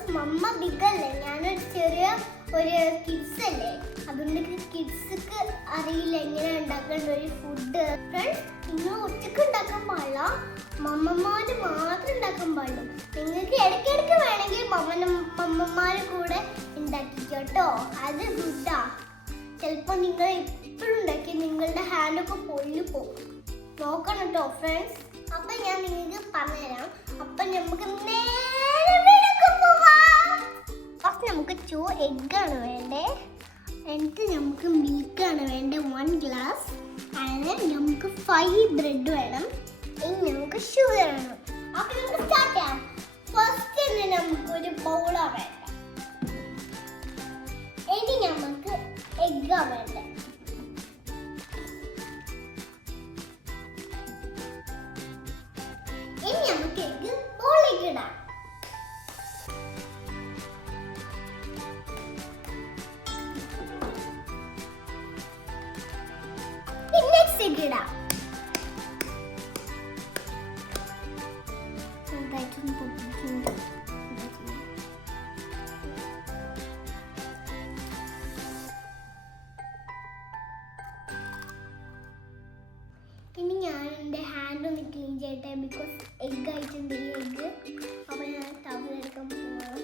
Because മമ്മ ബിഗല്ലേ, ഞാനൊരു ചെറിയ ഒരു കിഡ്സ് അല്ലേ, അതുകൊണ്ട് കിഡ്സ്ക്ക് അറിയില്ല എങ്ങനെ ഉണ്ടാക്കേണ്ട ഒരു ഫുഡ്. ഫ്രണ്ട്സ്, നിങ്ങൾ ഒറ്റക്ക് ഉണ്ടാക്കാൻ പാടില്ല, മമ്മമാര് മാത്രം ഉണ്ടാക്കാൻ പാടുള്ളൂ. നിങ്ങൾക്ക് ഇടയ്ക്കിടയ്ക്ക് വേണമെങ്കിൽ മമ്മമാരെ കൂടെ ഉണ്ടാക്കിക്കോട്ടോ, അത് ഗുഡാ. ചിലപ്പോൾ നിങ്ങൾ എപ്പോഴും ഉണ്ടാക്കി നിങ്ങളുടെ ഹാൻഡൊക്കെ പൊള്ളി പോകും, നോക്കണം കേട്ടോ ഫ്രണ്ട്സ്. അപ്പൊ ഞാൻ നിങ്ങൾക്ക് പറഞ്ഞുതരാം. അപ്പൊ നമുക്ക് നേരെ പോവാം. ഫസ്റ്റ് നമുക്ക് 2 എഗ്ഗാണ് വേണ്ടേ, എന്നിട്ട് നമുക്ക് മിൽക്കാണ് വേണ്ടത് 1 ഗ്ലാസ്. അങ്ങനെ നമുക്ക് 5 ബ്രെഡ് വേണം, ഇനി നമുക്ക് ഷുഗർ വേണം. അപ്പൊ നമുക്ക് സ്റ്റാർട്ട് ചെയ്യാം. ഫസ്റ്റ് തന്നെ നമുക്ക് ഒരു ബൗളാ വേണ്ട, ഇനി നമുക്ക് എഗ്ഗാ വേണ്ട. ഇനി നമുക്ക് എഗ്ഗ് ബൗളിലേക്ക് ഇടാം. നെക്സ്റ്റ് എഗ്ഗ് ഇടാം. ഇനി ഞാൻ എൻ്റെ ഹാൻഡ് ഒന്ന് ക്ലീൻ ചെയ്യട്ടെ, ബിക്കോസ് എഗ്ഗ് ആയിട്ടുണ്ട് ഈ എഗ്ഗ്. അപ്പോൾ ഞാൻ ടവലെടുക്കാൻ പോവാം.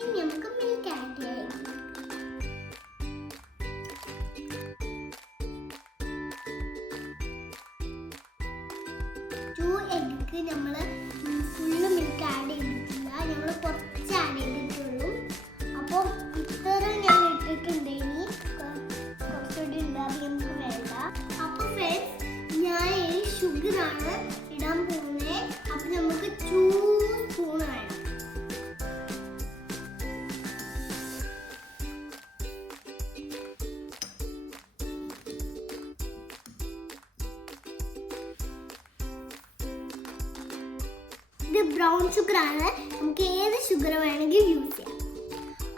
ഇനി നമുക്ക് മിൽക്ക് ആഡ് ചെയ്യാം. എഗ്ഗ് നമ്മൾ ഫുള്ള് മിൽക്ക് ആഡ് ചെയ്തിട്ടില്ല, നമ്മൾ കുറച്ച് ആഡ് ചെയ്തിട്ടുള്ളൂ. അപ്പോൾ ഇത്ര ഞാൻ ഇട്ടിട്ടുണ്ട്, ഇനി കുറച്ചുകൂടി ഉണ്ടാകും നമുക്ക് വേണ്ട. അപ്പോൾ ഫ്രണ്ട്സ്, ഞാൻ ഈ ഷുഗറാണ് ഇടാൻ പോകുന്നത്. അപ്പോൾ നമുക്ക് 2 സ്പൂൺ വേണം. ഇത് ബ്രൗൺ ഷുഗറാണ്, നമുക്ക് ഏത് ഷുഗർ വേണമെങ്കിൽ യൂസ് ചെയ്യാം.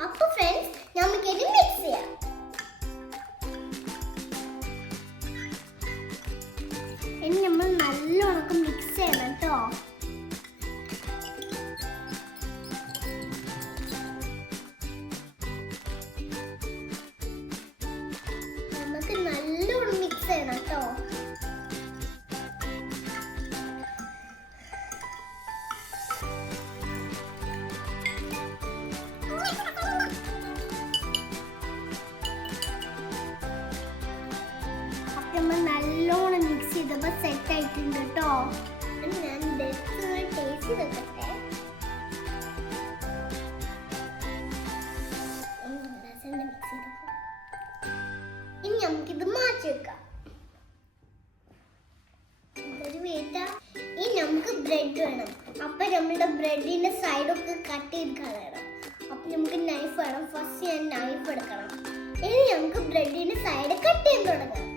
അപ്പോൾ ഫ്രണ്ട്സ്, നമുക്ക് ഇത് മിക്സ് ചെയ്യാം. ഇനി നമ്മൾ നല്ലോണം മിക്സ് ചെയ്യണം കേട്ടോ. നമുക്ക് നല്ലോണം മിക്സ് ചെയ്യണം കേട്ടോ. നമ്മൾ നല്ലോണം മിക്സ് ചെയ്തപ്പോൾ സെറ്റ് ആയിട്ടുണ്ട് കേട്ടോ. ഞാൻ ടേസ്റ്റ് ചെയ്തിട്ടെ. ഇനി നമുക്കിത് മാറ്റി വെക്കാം. ഇനി നമുക്ക് ബ്രെഡ് വേണം. അപ്പൊ നമ്മുടെ ബ്രെഡിന്റെ സൈഡൊക്കെ കട്ട് ചെയ്ത് കളയണം. അപ്പൊ നമുക്ക് നൈഫ് വേണം. ഫസ്റ്റ് ഞാൻ നൈഫ് എടുക്കണം. ഇനി നമുക്ക് ബ്രെഡിന്റെ സൈഡ് കട്ട് ചെയ്ത് തുടങ്ങാം.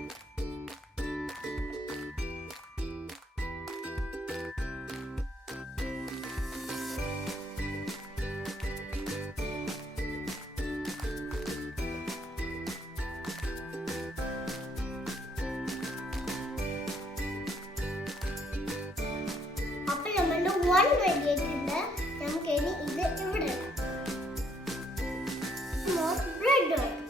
അപ്പൊ നമ്മളുടെ 1 റെഡി ആയിട്ടുണ്ട്. നമുക്ക് ഇനി ഇത് ഇവിടെ ഇടാം. ബ്രെഡ് വേണം.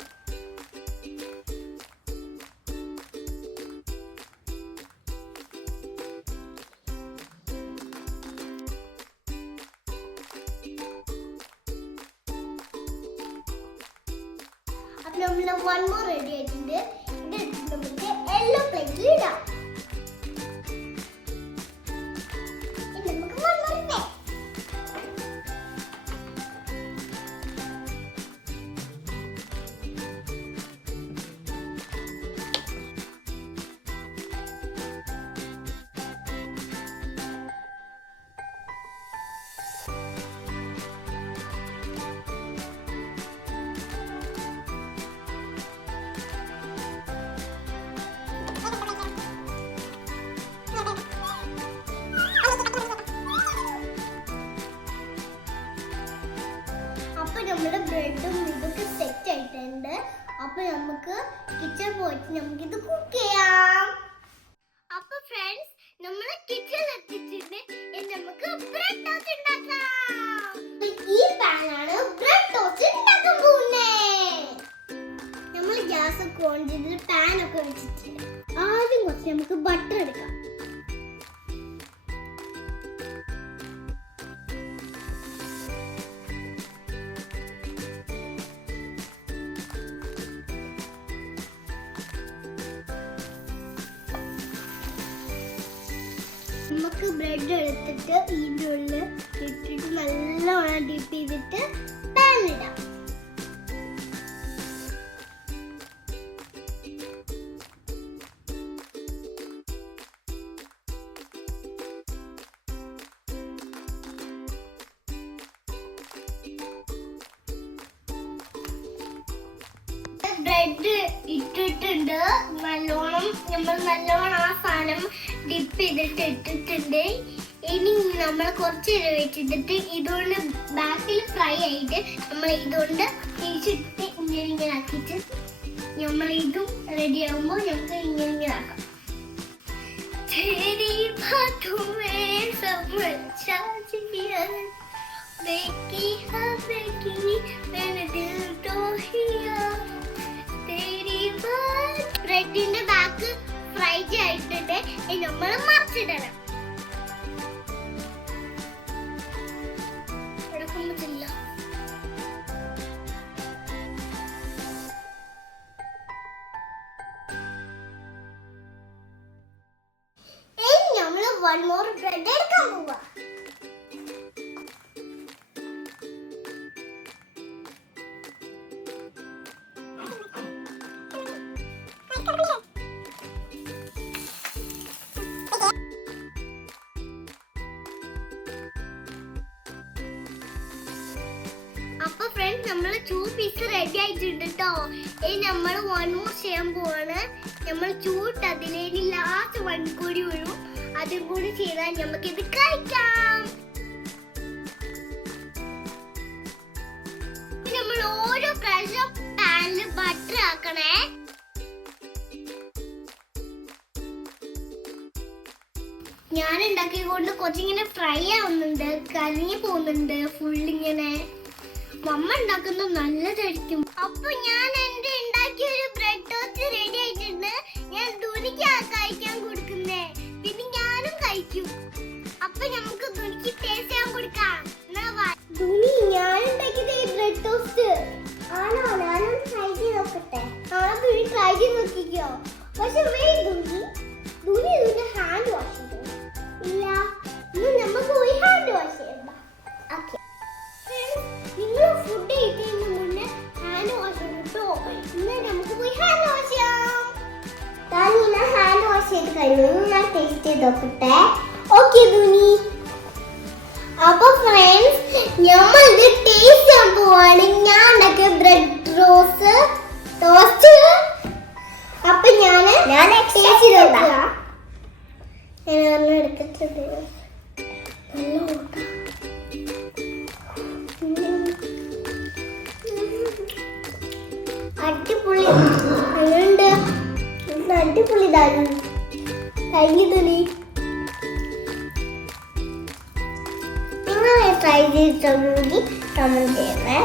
അപ്പൊ നമ്മൾ 1 മോർ റെഡി ആയിട്ടുണ്ട്. ഇത് നമുക്ക് യെല്ലോ പ്ലേറ്റിൽ ഇടാം. നമ്മുടെ ബ്രെഡും ഇതൊക്കെ സെറ്റ് ആയിട്ടുണ്ട്. അപ്പൊ നമുക്ക് കിച്ചൺ പോയിട്ട് നമുക്ക് ഇത് കുക്ക് ചെയ്യാം. അപ്പൊ ഫ്രണ്ട്സ്, നമ്മൾ കിച്ചണിൽ എത്തിച്ചിട്ട് നമുക്ക് ബ്രെഡ് ഇതിൽ പാൻ ഒക്കെ വെച്ചിട്ടുണ്ട്. ആദ്യം കുറച്ച് നമുക്ക് ബട്ടർ എടുക്കാം. നമുക്ക് ബ്രെഡ് എടുത്തിട്ട് ഇതിൻ്റെ ഉള്ളിൽ ഇട്ടിട്ട് നല്ലോണം ഡിപ്പ് ചെയ്തിട്ട് പാനിലിടാം. ബ്രെഡ് ഇട്ടിട്ടുണ്ട് നല്ലോണം. നമ്മൾ നല്ലോണം ആ സാധനം ഡിപ്പ് ചെയ്തിട്ട് ഇട്ടിട്ടുണ്ട്. ഇനി നമ്മൾ കുറച്ച് നേരം വെച്ചിട്ട് ഇതുകൊണ്ട് ബാക്കിൽ ഫ്രൈ ആയിട്ട് നമ്മൾ ഇതുകൊണ്ട് തിരിച്ചിട്ട് ഇങ്ങനെ ആക്കിയിട്ട് നമ്മൾ ഇതും റെഡി ആകുമ്പോൾ നമുക്ക് ഇങ്ങനെ ആക്കാം. ബ്രെഡിന്റെ ബാക്ക് ഫ്രൈ ആയിട്ടുണ്ട്. നമ്മൾ മറിച്ചിടണം. നമ്മൾ വൺ മോർ ബ്രെഡ് എടുക്കാൻ പോവാ. അപ്പൊ ഫ്രണ്ട്സ് നമ്മൾ 2 പീസ് റെഡി ആയിട്ടുണ്ട് കേട്ടോ. ഇനി നമ്മൾ 1 മോർ ചെയ്യാൻ പോവാണ്. നമ്മൾ ചൂട്ട് അതിലേക്ക് ലാസ്റ്റ് 1 കൂടി വീഴും. അതും കൂടി ചെയ്താൽ നമുക്ക് ഇത് കഴിക്കാം. നമ്മൾ ഓരോ പ്രാവശ്യം പാനിൽ ബട്ടർ ആക്കണേ. ഞാൻ ഉണ്ടാക്കിക്കൊണ്ട് കുറച്ചിങ്ങനെ ഫ്രൈ ആവുന്നുണ്ട്, കരിഞ്ഞു പോകുന്നുണ്ട് ഫുള്ളിങ്ങനെ. മമ്മ ഉണ്ടാക്കുന്നത് നല്ലതായിരിക്കും. അപ്പൊ ഞാൻ എന്റെ ഉണ്ടാക്കിയ ഒരു ബ്രെഡ് ടോസ്റ്റ് റെഡി ആയിട്ടുണ്ട്. ഞാൻ ദുനിക്ക് കഴിക്കാൻ കൊടുക്കുന്നേ, പിന്നെ ഞാനും കഴിക്കും. അപ്പൊ നമുക്ക് ദുനിക്ക് ടേസ്റ്റ് ചെയ്യാൻ കൊടുക്കാം. ദുനി, ഞാൻ ഉണ്ടാക്കിയത് ബ്രെഡ് ടോസ്റ്റ് ആണോ? ഞാനും ട്രൈ ചെയ്ത് നോക്കട്ടെ. ദുനി ട്രൈ ചെയ്ത് നോക്കിക്കോ. പക്ഷെ ദുനി ഇതിന്റെ ഹാൻഡ് വാഷ് ചെയ്തു ഇല്ല. നമുക്ക് പോയി ഹാൻഡ് വാഷ് ചെയ്യണ്ട. ഓക്കെ, നിങ്ങൾ ഫുഡ് കഴിക്കുന്നതിന് മുന്നേ ഹാൻഡ് വാഷ് ചെയ്തിട്ടോ. ഇന്ന് നമുക്ക് പോയി ഹാൻഡ് വാഷ് ചെയ്യാം. ഞാൻ ഹാൻഡ് വാഷ് ചെയ്ത് കഴിഞ്ഞു. ഞാൻ ടേസ്റ്റ് ചെയ്ത് നോക്കട്ടെ. ഓക്കെ ദുനി. അപ്പൊ ഫ്രണ്ട്സ്, നമ്മൾ ഇത് ടേസ്റ്റ് ചെയ്യാൻ പോവാണ്. ഞാൻ ഉണ്ടാക്കിയ ബ്രെഡ് ടോസ്റ്റ്. അപ്പൊ ഞാൻ ടേസ്റ്റ് ചെയ്ത് നോക്കാം. ഞാൻ എടുത്തിട്ടുണ്ട്. നല്ല ഓട്ടം. അടിപൊളി. അങ്ങനെയുണ്ട്. അടിപൊളി ഇതായിരുന്നു. കഴിഞ്ഞില്ലേ? നിങ്ങൾ ട്രൈ ചെയ്തിട്ടുണ്ടെങ്കിൽ കമന്റ് ചെയ്യണേ.